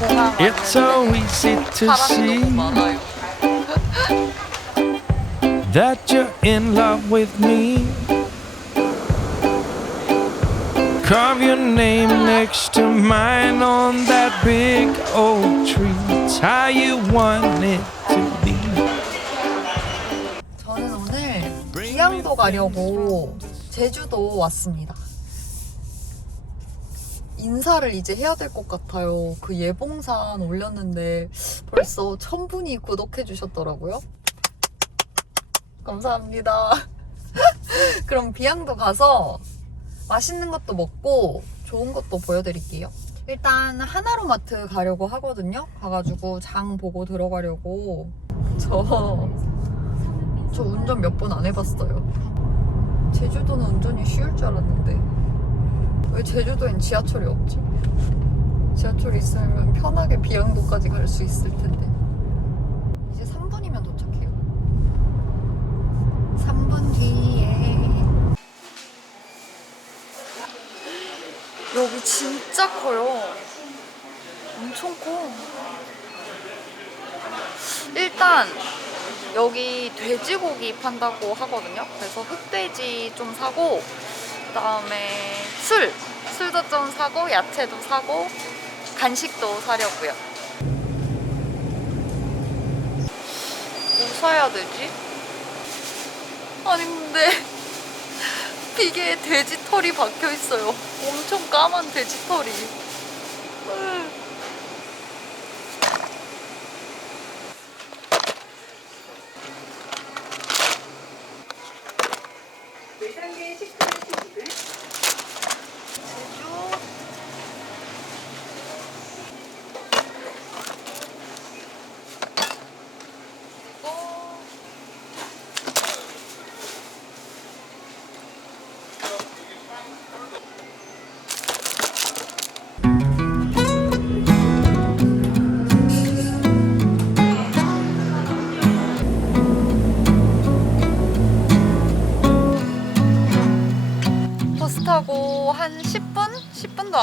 공항 It's so easy to see 많아요. that you're in love with me. Carve your name next to mine on that big oak tree. It's how you want it to be. 저는 오늘 기양도 가려고 제주도 왔습니다. 인사를 이제 해야 될 것 같아요. 그 예봉산 올렸는데 벌써 천 분이 구독해 주셨더라고요. 감사합니다. 그럼 비양도 가서 맛있는 것도 먹고 좋은 것도 보여드릴게요. 일단 하나로마트 가려고 하거든요. 가가지고 장 보고 들어가려고 저 저 운전 몇 번 안 해봤어요. 제주도는 운전이 쉬울 줄 알았는데 왜 제주도엔 지하철이 없지? 지하철이 있으면 편하게 비양도까지 갈 수 있을 텐데 이제 3분이면 도착해요. 3분 뒤에 여기 진짜 커요. 엄청 커. 일단 여기 돼지고기 판다고 하거든요. 그래서 흑돼지 좀 사고 그 다음에 술 술도 좀 사고 야채도 사고 간식도 사려고요. 뭐 사야 되지? 아니 근데 비계에 돼지 털이 박혀 있어요. 엄청 까만 돼지 털이. 으. 제주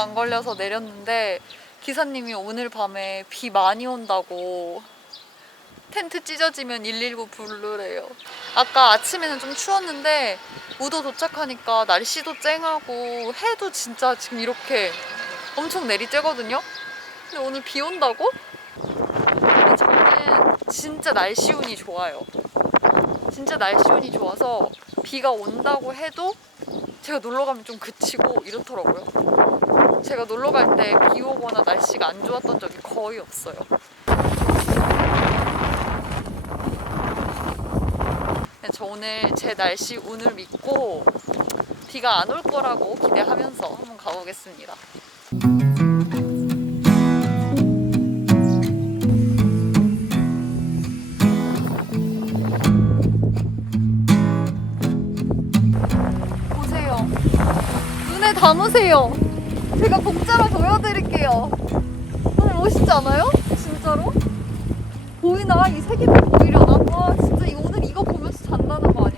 안 걸려서 내렸는데 기사님이 오늘 밤에 비 많이 온다고 텐트 찢어지면 119 부르래요. 아까 아침에는 좀 추웠는데 우도 도착하니까 날씨도 쨍하고 해도 진짜 지금 이렇게 엄청 내리쬐거든요. 근데 오늘 비 온다고? 근데 저는 진짜 날씨 운이 좋아요. 진짜 날씨 운이 좋아서 비가 온다고 해도 제가 놀러 가면 좀 그치고 이렇더라고요. 제가 놀러 갈 때 비 오거나 날씨가 안 좋았던 적이 거의 없어요. 네, 저 오늘 제 날씨 운을 믿고 비가 안 올 거라고 기대하면서 한번 가보겠습니다. 보세요. 눈에 담으세요. 제가 공짜로 보여드릴게요. 오늘 멋있지 않아요? 진짜로? 보이나? 이 색이 보이려나? 와 진짜 이- 오늘 이거 보면서 잔다는 거 아니야.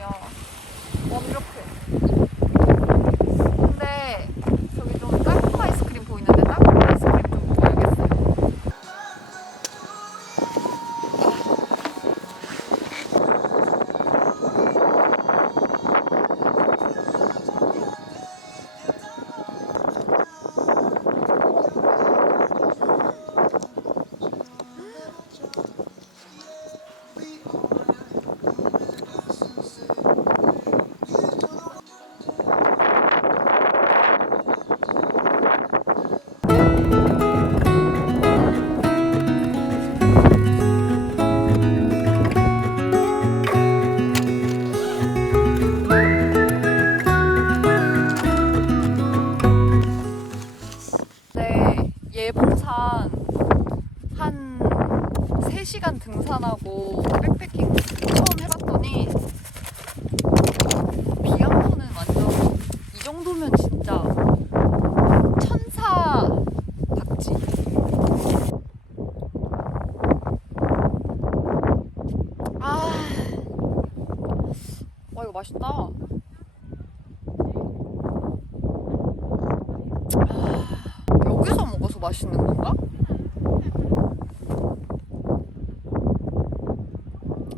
건가?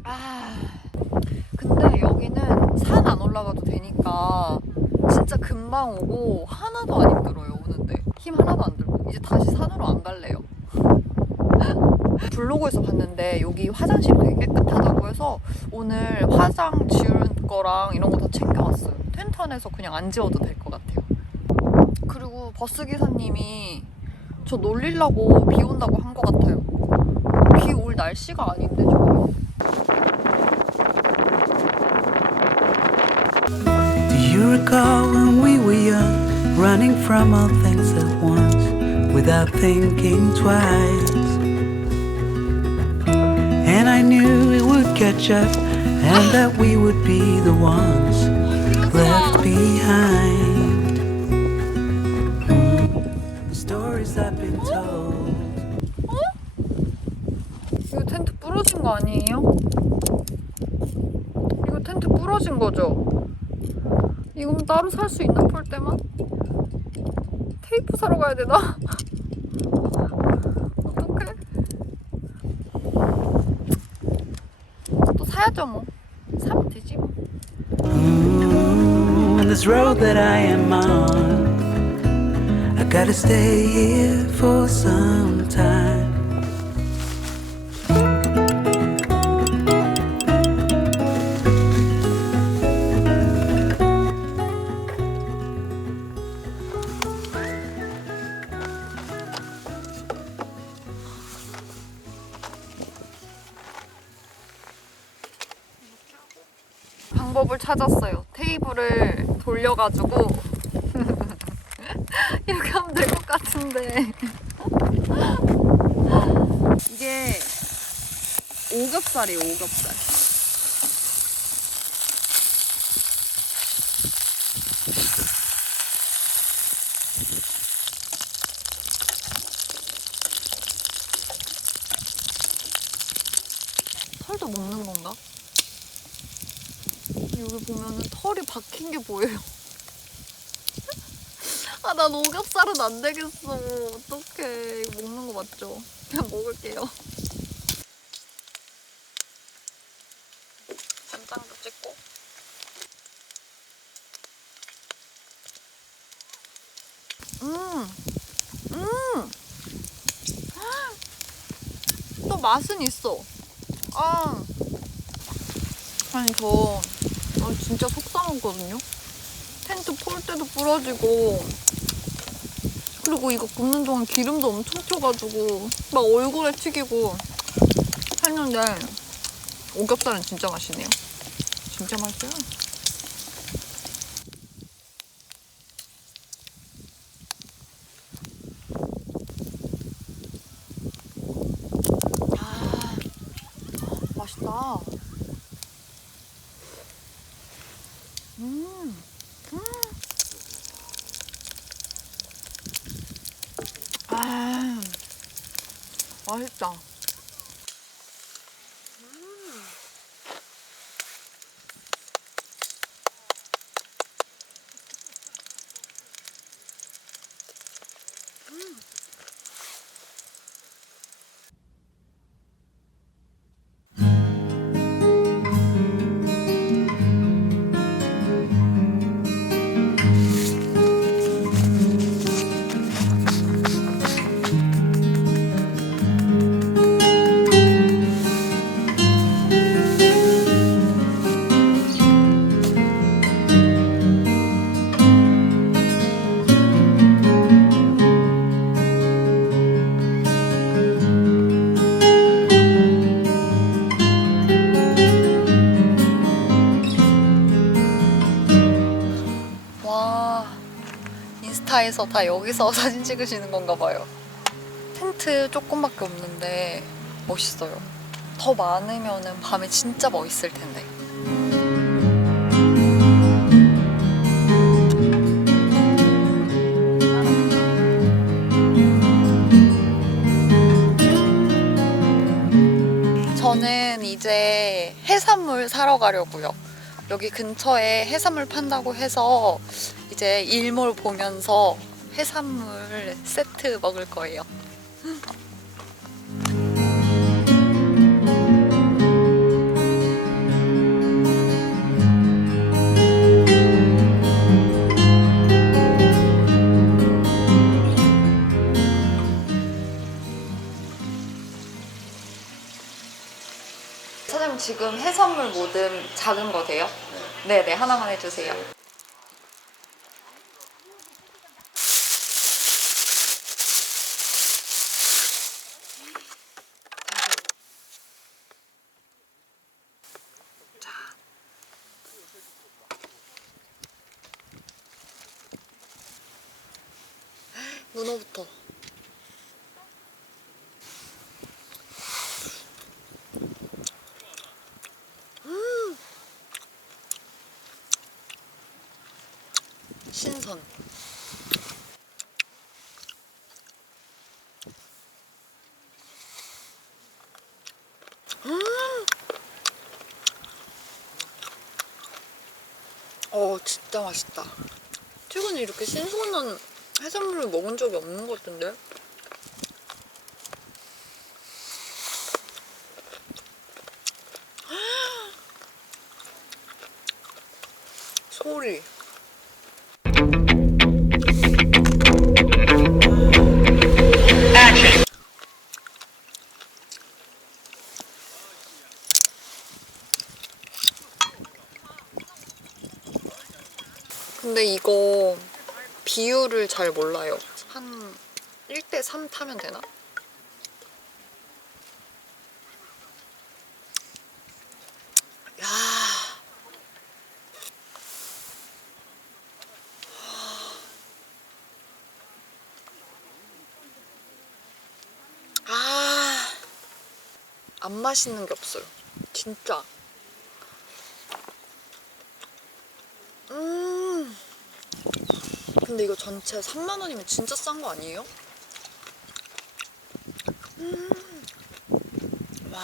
아 근데 여기는 산 안 올라가도 되니까 진짜 금방 오고 하나도 안 힘들어요 오는데. 힘 하나도 안 들고. 이제 다시 산으로 안 갈래요. 블로그에서 봤는데 여기 화장실이 되게 깨끗하다고 해서 오늘 화장 지울 거랑 이런 거 다 챙겨왔어요. 텐트 안에서 그냥 안 지워도 될 것 같아요. 그리고 버스 기사님이 저 놀리려고 비 온다고 한 것 같아요 비 올 날씨가 아닌데 Do you recall when we were young, running from all things at once, without thinking twice? And I knew it would catch up, and that we would be the ones left behind. 거 아니에요? 이거 텐트 부러진 거죠? 이건 따로 살 수 있나 폴대만? 테이프 사러 가야 되나? 어떡해? 또 사야죠 뭐. 사면 되지 뭐. Mm, this road that I am on, I gotta stay here for some time. 방법을 찾았어요. 테이블을 돌려가지고 이렇게 하면 될 것 같은데 이게 오겹살이에요. 오겹살. 털도 먹는 건가? 여기 보면은 박힌 게 보여요. 아, 난 오겹살은 안 되겠어. 어떡해. 이거 먹는 거 맞죠? 그냥 먹을게요. 간장도 찍고. 음! 음! 또 맛은 있어. 아! 아니 저 아, 진짜 속상하거든요. 텐트 폴 때도 부러지고 그리고 이거 굽는 동안 기름도 엄청 튀어가지고 막 얼굴에 튀기고 했는데 오겹살은 진짜 맛있네요. 진짜 맛있어요. 인스타에서 다 여기서 사진 찍으시는 건가 봐요. 텐트 조금밖에 없는데 멋있어요. 더 많으면 밤에 진짜 멋있을 텐데. 저는 이제 해산물 사러 가려고요. 여기 근처에 해산물 판다고 해서 이제 일몰 보면서 해산물 세트 먹을 거예요. 사장님 지금 해산물 모듬 작은 거 돼요? 네네 하나만 해주세요. 문어부터. 신선. 음! 어, 진짜 맛있다. 최근에 이렇게 신선한 해산물을 먹은 적이 없는 것 같은데? 1대 3 타면 되나? 야. 아. 안 맛있는 게 없어요. 진짜. 음. 근데 이거 전체 3만 원이면 진짜 싼 거 아니에요? 음. 와.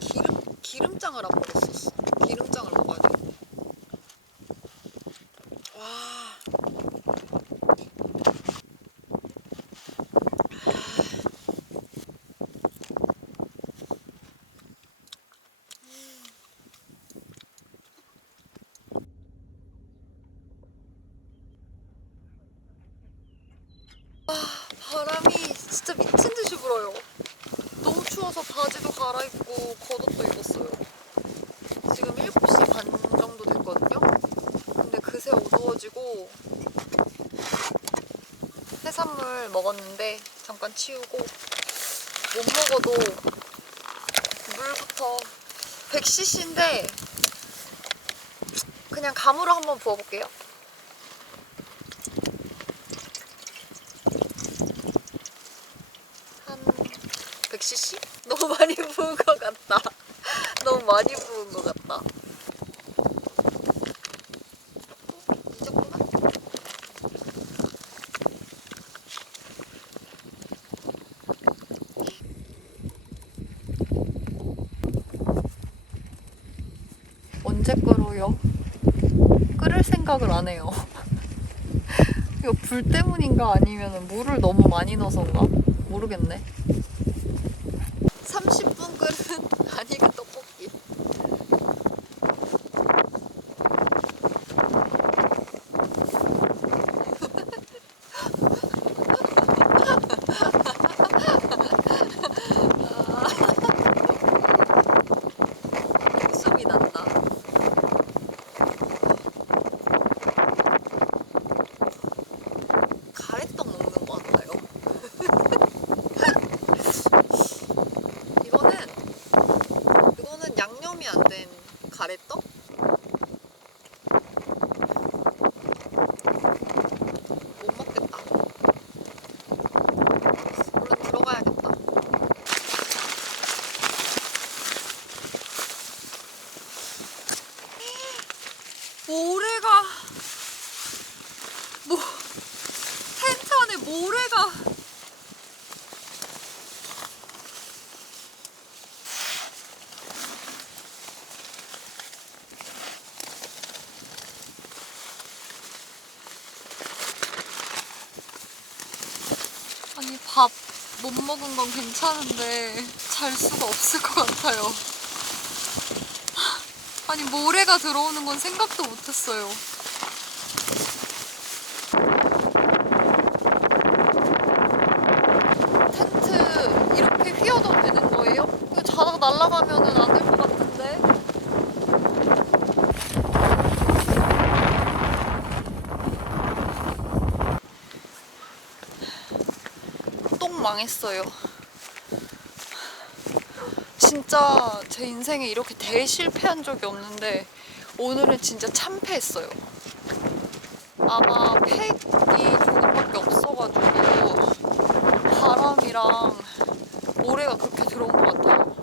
기름 기름장을 안 먹었었어. 기름장을 먹어야 돼. 와. 바람이 진짜 미친 듯이 불어요. 너무 추워서 바지도 갈아입고 겉옷도 입었어요. 지금 7시 반 정도 됐거든요. 근데 그새 어두워지고 해산물 먹었는데 잠깐 치우고 못 먹어도 물부터 100cc인데 그냥 감으로 한번 부어볼게요. 한 100cc? 너무 많이 부은 것 같다. 너무 많이 부은 것 같다. 언제 끓어요? 끓을 생각을 안 해요. 이거 불 때문인가 아니면 물을 너무 많이 넣어서인가? 모르겠네. 30분 끓은 아니가 떡볶이. 웃음이 난다. 가래떡 먹는 것 같아요. 이거는 이거는 양념이 안 된 가래떡? 못 먹겠다. 얼른 들어가야겠다. 모래가 뭐 텐트 안에 모래가 아니 밥 못 먹은 건 괜찮은데 잘 수가 없을 것 같아요. 아니 모래가 들어오는 건 생각도 못했어요. 망했어요. 진짜 제 인생에 이렇게 대실패한 적이 없는데 오늘은 진짜 참패했어요. 아마 팩이 조금밖에 없어가지고 바람이랑 모래가 그렇게 들어온 것 같아요.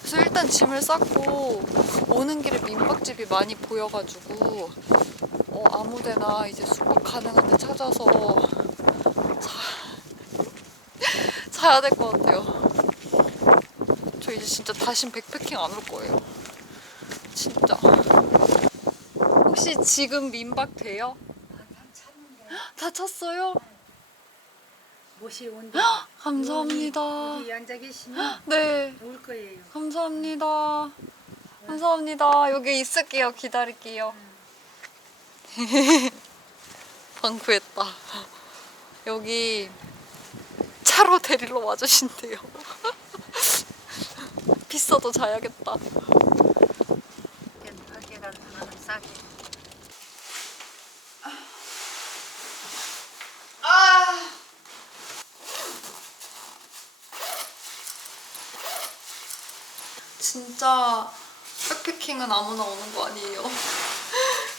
그래서 일단 짐을 쌌고 오는 길에 민박집이 많이 보여가지고 어, 아무데나 이제 숙박 가능한 데 찾아서 자, 자야 될 것 같아요. 저 이제 진짜 다신 백패킹 안 올 거예요. 진짜. 혹시 지금 민박 돼요? 다 찼어요? 모시 온데 감사합니다. 여기 앉아 계시면 네, 올 거예요. 감사합니다. 감사합니다. 여기 있을게요. 기다릴게요. 방 구했다. 여기 차로 데리러 와주신대요. 비싸도 자야겠다. 진짜 백패킹은 아무나 오는 거 아니에요.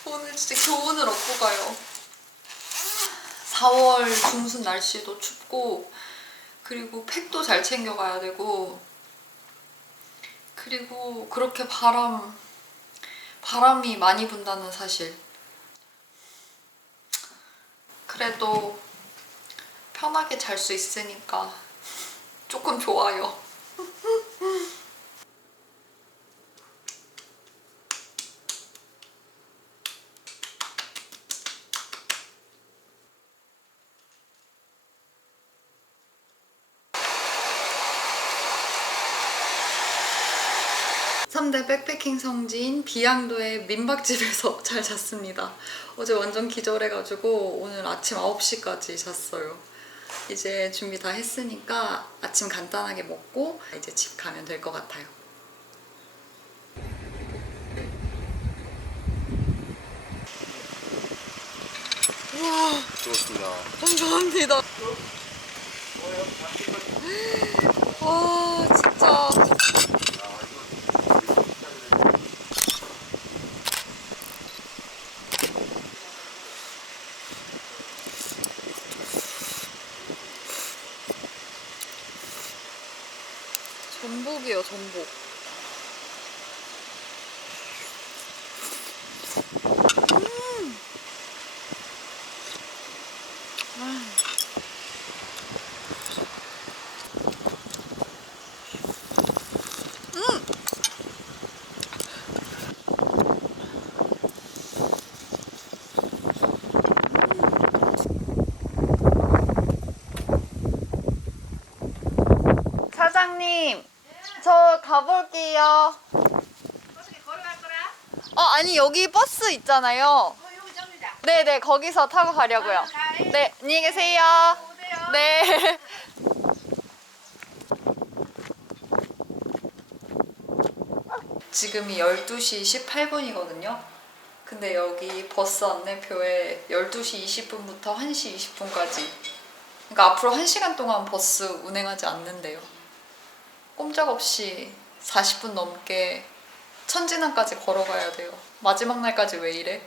오늘 진짜 교훈을 얻고 가요. 4월 중순 날씨도 춥고 그리고 팩도 잘 챙겨가야 되고 그리고 그렇게 바람 바람이 많이 분다는 사실. 그래도 편하게 잘 수 있으니까 조금 좋아요. 삼대 백패킹 성지인 비양도의 민박집에서 잘 잤습니다. 어제 완전 기절해가지고 오늘 아침 9시까지 잤어요. 이제 준비 다 했으니까 아침 간단하게 먹고 이제 집 가면 될 것 같아요. 우와, 좋습니다. 감사합니다. 와, 진짜. 전복이에요, 전복. 사장님, 저 가볼게요. 어떻게 걸어갈 거라? 어, 아니, 여기 버스 있잖아요. 어, 여기 접니다. 네네, 거기서 타고 가려고요. 아? 네, 안녕히 계세요. 오세요. 네. 지금이 12시 18분이거든요. 근데 여기 버스 안내표에 12시 20분부터 1시 20분까지. 그러니까 앞으로 1시간 동안 버스 운행하지 않는데요. 꼼짝없이 40분 넘게 천진항까지 걸어가야 돼요. 마지막 날까지 왜 이래?